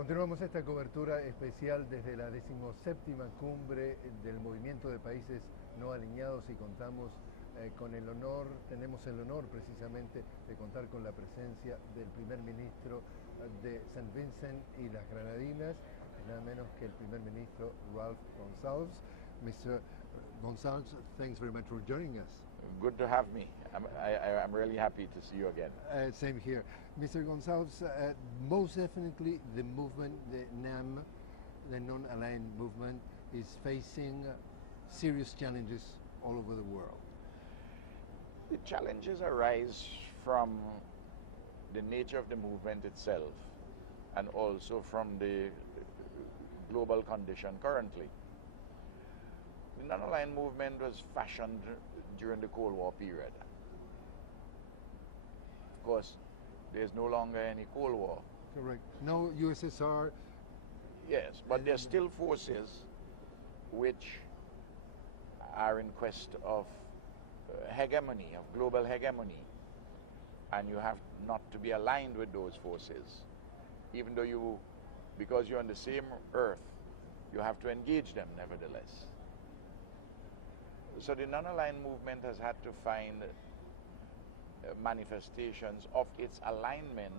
Continuamos esta cobertura especial desde la 17ª cumbre del Movimiento de Países No Alineados y contamos tenemos el honor precisamente de contar con la presencia del primer ministro de St. Vincent y las Granadinas, nada menos que el primer ministro Ralph Gonsalves. Mr. Gonsalves, thanks very much for joining us. Good to have me. I'm really happy to see you again. Same here. Mr. Gonsalves, most definitely the movement, the NAM, the non-aligned movement, is facing serious challenges all over the world. The challenges arise from the nature of the movement itself and also from the global condition currently. The non-aligned movement was fashioned during the Cold War period. Of course, there's no longer any Cold War. Correct. No USSR. Yes, but there's still forces which are in quest of hegemony, of global hegemony. And you have not to be aligned with those forces. Even though because you're on the same earth, you have to engage them nevertheless. So the non-aligned movement has had to find manifestations of its alignment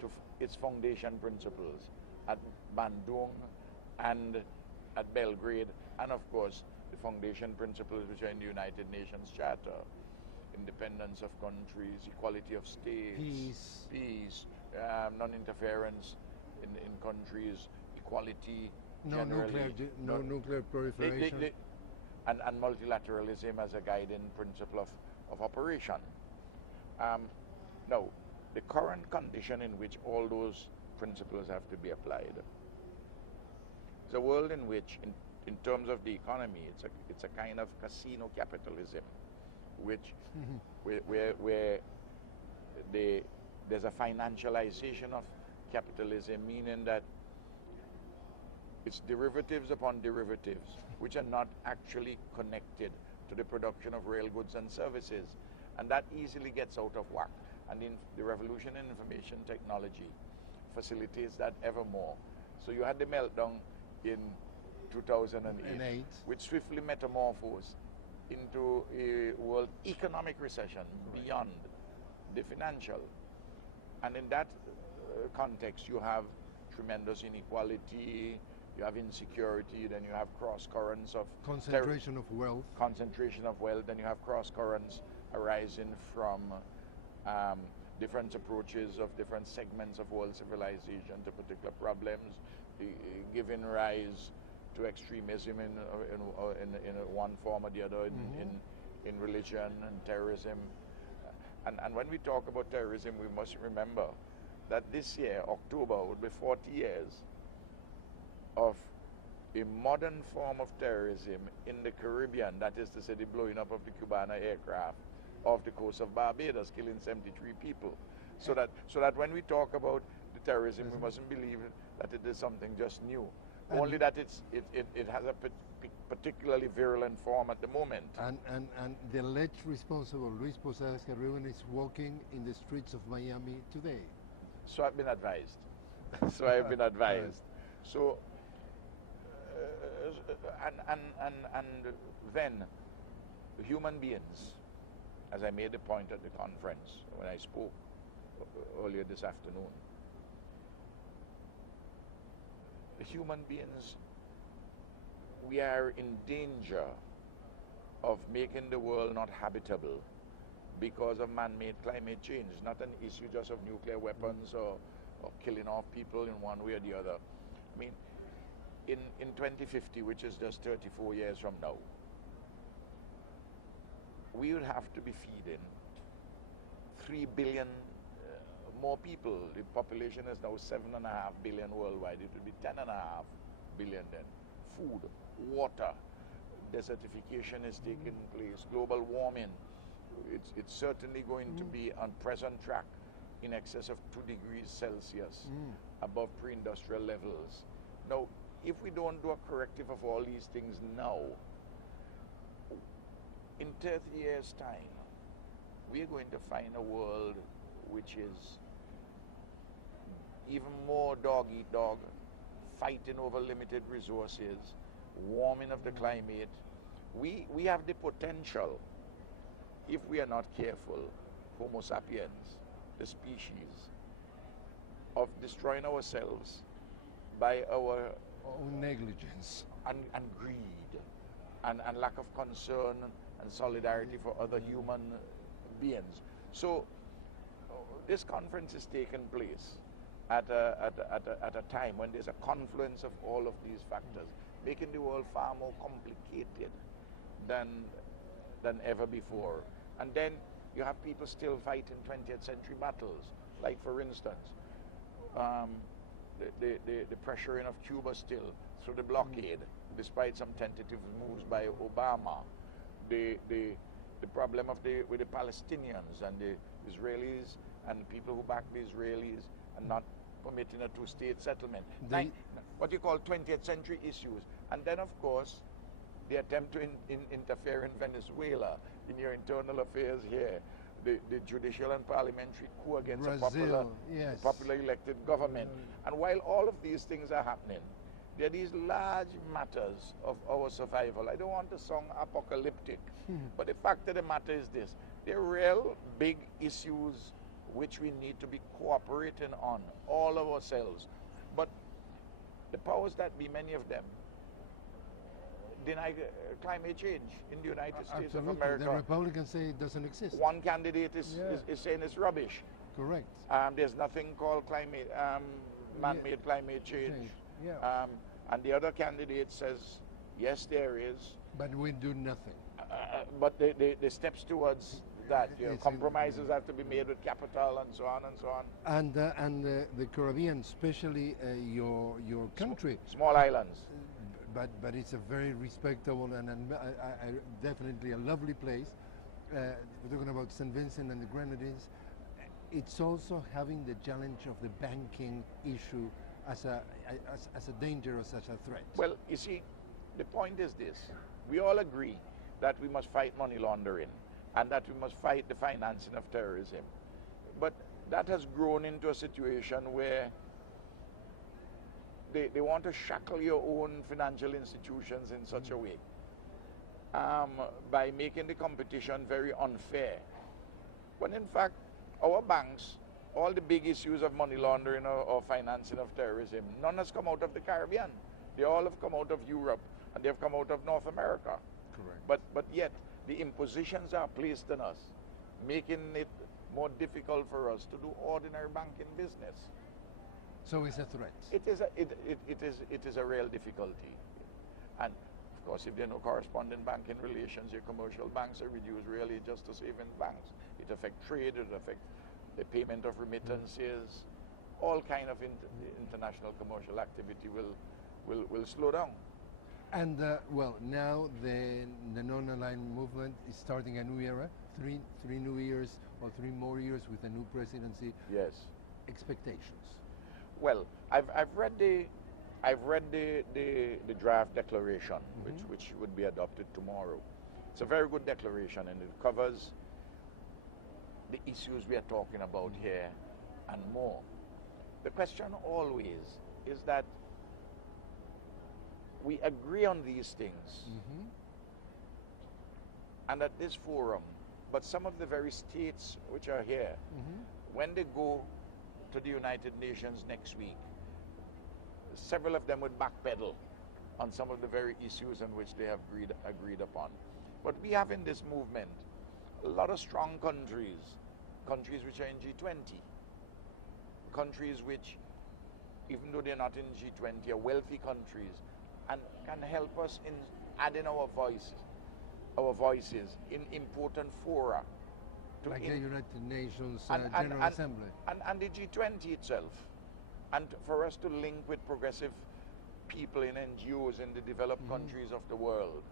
to its foundation principles at Bandung and at Belgrade, and of course the foundation principles which are in the United Nations Charter: independence of countries, equality of states, peace, non-interference in countries, equality, no nuclear proliferation. And multilateralism as a guiding principle of operation. Now, the current condition in which all those principles have to be applied. It's a world in which, in terms of the economy, it's a kind of casino capitalism, which where there's a financialization of capitalism, meaning that it's derivatives upon derivatives, which are not actually connected to the production of real goods and services. And that easily gets out of whack. And the revolution in information technology facilitates that evermore. So you had the meltdown in 2008, which swiftly metamorphosed into a world economic recession beyond the financial. And in that context, you have tremendous inequality, you have insecurity, then you have cross currents of concentration of wealth. Then you have cross currents arising from different approaches of different segments of world civilization to particular problems, giving rise to extremism in one form or the other, in religion and terrorism. And when we talk about terrorism, we must remember that this year, October, would be 40 years of a modern form of terrorism in the Caribbean, that is to say the blowing up of the Cubana aircraft off the coast of Barbados, killing 73 people. So that when we talk about the terrorism, we mustn't believe that it is something just new, only that it has a particularly virulent form at the moment. And the alleged responsible, Luis Posadas Carrion, is walking in the streets of Miami today. So I've been advised. So and then human beings, as I made the point at the conference when I spoke earlier this afternoon, the human beings, we are in danger of making the world not habitable because of man-made climate change. It's not an issue just of nuclear weapons or killing off people in one way or the other. I mean, in 2050, which is just 34 years from now, we would have to be feeding 3 billion more people. The population is now 7.5 billion worldwide. It would be 10.5 billion then. Food, water, desertification is taking place, global warming. It's certainly going to be on present track in excess of 2 degrees Celsius above pre-industrial levels. Now, if we don't do a corrective of all these things now, in 30 years' time, we are going to find a world which is even more dog eat dog, fighting over limited resources, warming of the climate. We have the potential, if we are not careful, Homo sapiens, the species, of destroying ourselves by our own negligence and greed and lack of concern and solidarity for other human beings. So this conference is taking place at a time when there's a confluence of all of these factors, making the world far more complicated than ever before. And then you have people still fighting 20th century battles, like for instance, the pressuring of Cuba still through the blockade, despite some tentative moves by Obama. The problem of with the Palestinians and the Israelis and people who back the Israelis and not permitting a two-state settlement. What you call 20th century issues. And then, of course, the attempt to interfere in Venezuela, in your internal affairs here, the judicial and parliamentary coup against Brazil, a popular elected government. And while all of these things are happening, there are these large matters of our survival. I don't want to sound apocalyptic, but the fact of the matter is this: there are real big issues which we need to be cooperating on, all of ourselves. But the powers that be, many of them, deny climate change in the United States of America. The Republicans say it doesn't exist. One candidate is saying it's rubbish. Correct. There's nothing called climate, man-made climate change. Yeah. And the other candidate says, yes, there is. But we do nothing. But the steps towards that, compromises have to be made with capital and so on and so on. And the Caribbean, especially your country. Small islands. But it's a very respectable and definitely a lovely place. We're talking about St. Vincent and the Grenadines. It's also having the challenge of the banking issue as a danger or such a threat. Well, you see, the point is this. We all agree that we must fight money laundering and that we must fight the financing of terrorism. But that has grown into a situation where they want to shackle your own financial institutions in such a way by making the competition very unfair. When in fact, our banks, all the big issues of money laundering or financing of terrorism, none has come out of the Caribbean. They all have come out of Europe and they've come out of North America. Correct. But yet, the impositions are placed on us, making it more difficult for us to do ordinary banking business. So it's a threat. It is a real difficulty. And of course, if there are no corresponding banking relations, your commercial banks are reduced really just to savings banks. It affects trade, it affects the payment of remittances, all kind of international commercial activity will slow down. And well, now the non-aligned movement is starting a new era, three new years or 3 more years with a new presidency. Yes. Expectations. Well, I've read the draft declaration, which would be adopted tomorrow. It's a very good declaration, and it covers the issues we are talking about here and more. The question always is that we agree on these things, and at this forum, but some of the very states which are here, when they go to the United Nations next week, several of them would backpedal on some of the very issues on which they have agreed upon. But we have in this movement a lot of strong countries which are in G20, countries which, even though they're not in G20, are wealthy countries and can help us in adding our voices in important fora. Like the United Nations General Assembly. And the G20 itself. And for us to link with progressive people in NGOs in the developed countries of the world,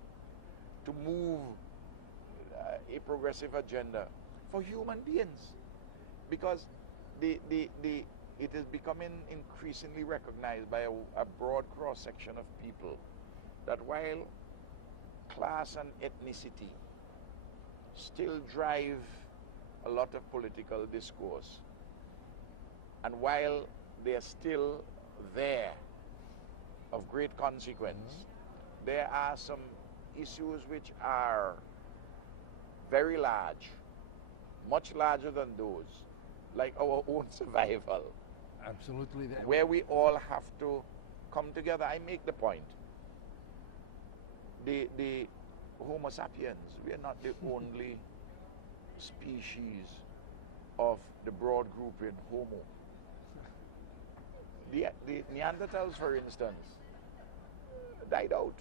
to move a progressive agenda for human beings. Because it is becoming increasingly recognized by a broad cross-section of people that while class and ethnicity still drive a lot of political discourse, and while they are still there, of great consequence. There are some issues which are very large, much larger than those, like our own survival. Absolutely. Where we all have to come together. I make the point. The Homo sapiens, we are not the only species of the broad grouping Homo. The Neanderthals, for instance, died out.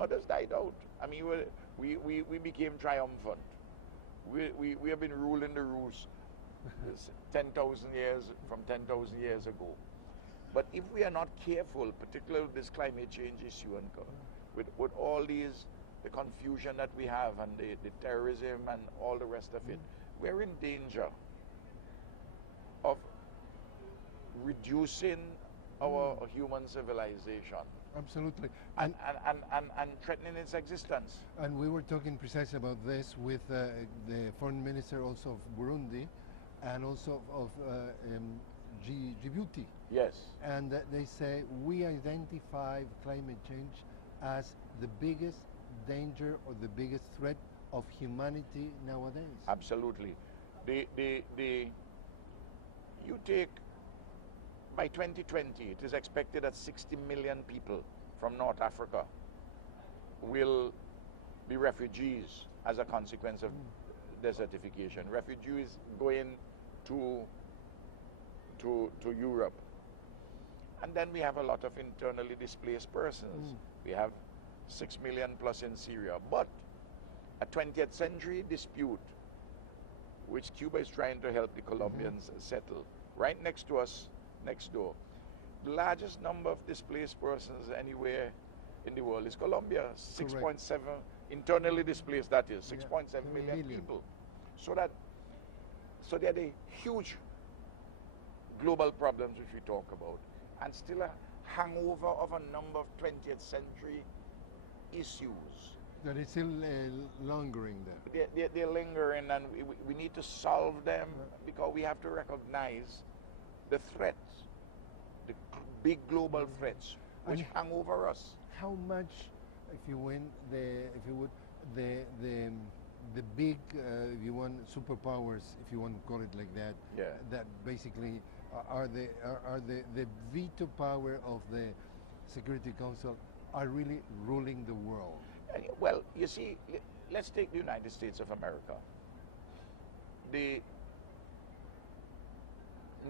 Others died out. I mean, we became triumphant. We have been ruling the roost 10,000 years, from 10,000 years ago. But if we are not careful, particularly with this climate change issue and with all these, the confusion that we have and the terrorism and all the rest of it, we're in danger of reducing our human civilization. Absolutely. And threatening its existence. And we were talking precisely about this with the foreign minister also of Burundi and also of Djibouti. Yes. And they say we identify climate change as the biggest danger or the biggest threat of humanity nowadays. Absolutely. You take, by 2020, it is expected that 60 million people from North Africa will be refugees as a consequence of desertification. Refugees going to Europe. And then we have a lot of internally displaced persons. We have 6 million plus in Syria. But a 20th century dispute, which Cuba is trying to help the Colombians settle, right next to us, next door. The largest number of displaced persons anywhere in the world is Colombia. 6.7 internally displaced, that is 6.7 million people. So they are the huge global problems which we talk about, and still a hangover of a number of 20th century issues. That is still lingering there. They're lingering, and we need to solve them because we have to recognize the threats, the big global threats which hang over us. How much, if you would, the big, if you want, superpowers, if you want to call it like that, that basically are the veto power of the Security Council, are really ruling the world? Well, you see, let's take the United States of America.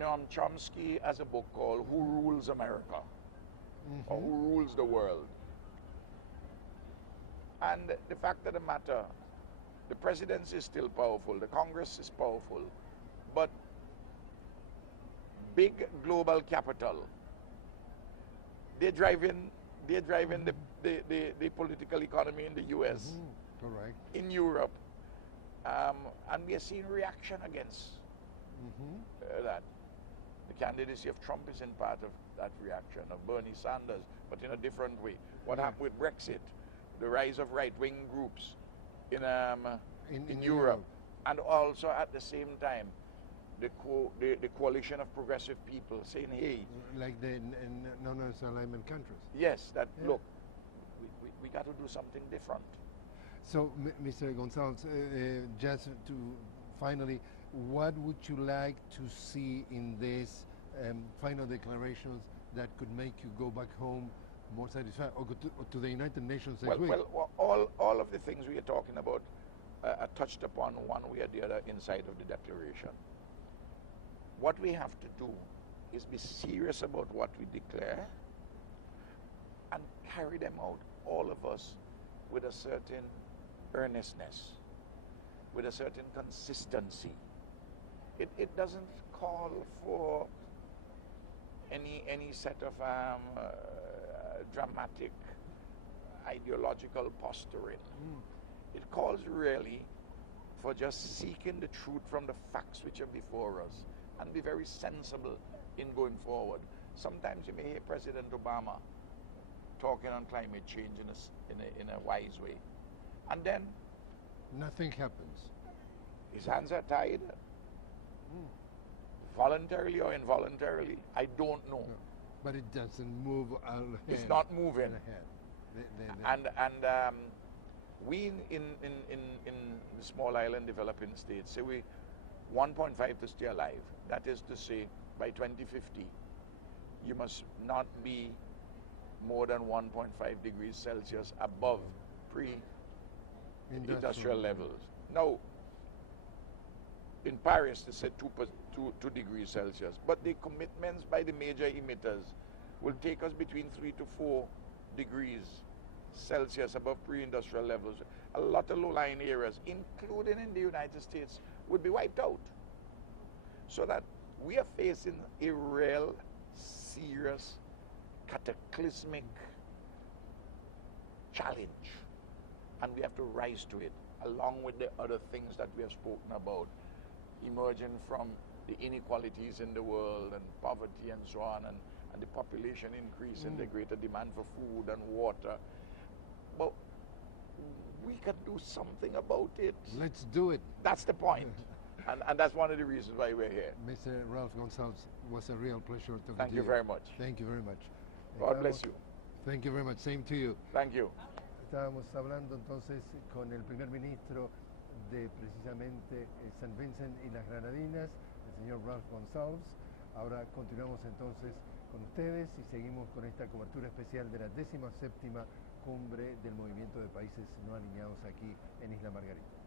Noam Chomsky has a book called Who Rules America? Or Who Rules the World? And the fact of the matter, the presidency is still powerful, the Congress is powerful, but big global capital, they're driving the political economy in the US, correct, in Europe, and we are seeing reaction against that. The candidacy of Trump is in part of that reaction, of Bernie Sanders, but in a different way. What happened with Brexit, the rise of right-wing groups in Europe, and also at the same time, the coalition of progressive people saying, hey, like the non-alignment countries. Yes, that look, we got to do something different. So, Mr. Gonsalves, just to finally, what would you like to see in this final declarations that could make you go back home more satisfied, or go to the United Nations next week? Well, all of the things we are talking about are touched upon one way or the other inside of the declaration. What we have to do is be serious about what we declare and carry them out, all of us, with a certain earnestness, with a certain consistency. It doesn't call for any set of dramatic ideological posturing. It calls really for just seeking the truth from the facts which are before us and be very sensible in going forward. Sometimes you may hear President Obama talking on climate change in a wise way, and then nothing happens. His hands are tied. voluntarily or involuntarily, I don't know. No, but it doesn't move ahead. It's not moving. Ahead. And we in the small island developing states say we 1.5 to stay alive. That is to say, by 2050, you must not be more than 1.5 degrees Celsius above pre-industrial levels. Now, in Paris, they said 2 degrees Celsius, but the commitments by the major emitters will take us between 3 to 4 degrees Celsius above pre-industrial levels. A lot of low-lying areas, including in the United States, would be wiped out. So that we are facing a real, serious, cataclysmic challenge. And we have to rise to it, along with the other things that we have spoken about, emerging from the inequalities in the world and poverty and so on, and the population increase and the greater demand for food and water. But we can do something about it. Let's do it. That's the point. And that's one of the reasons why we're here. Mr. Ralph Gonsalves, was a real pleasure talking to you. Thank you very much. Thank you very much. God bless you. Thank you very much. Same to you. Thank you. Estábamos hablando entonces con el primer ministro de precisamente San Vincent y las Granadinas, el señor Ralph Gonsalves. Ahora continuamos entonces con ustedes y seguimos con esta cobertura especial de la 17ª cumbre del movimiento de países no alineados aquí en Isla Margarita.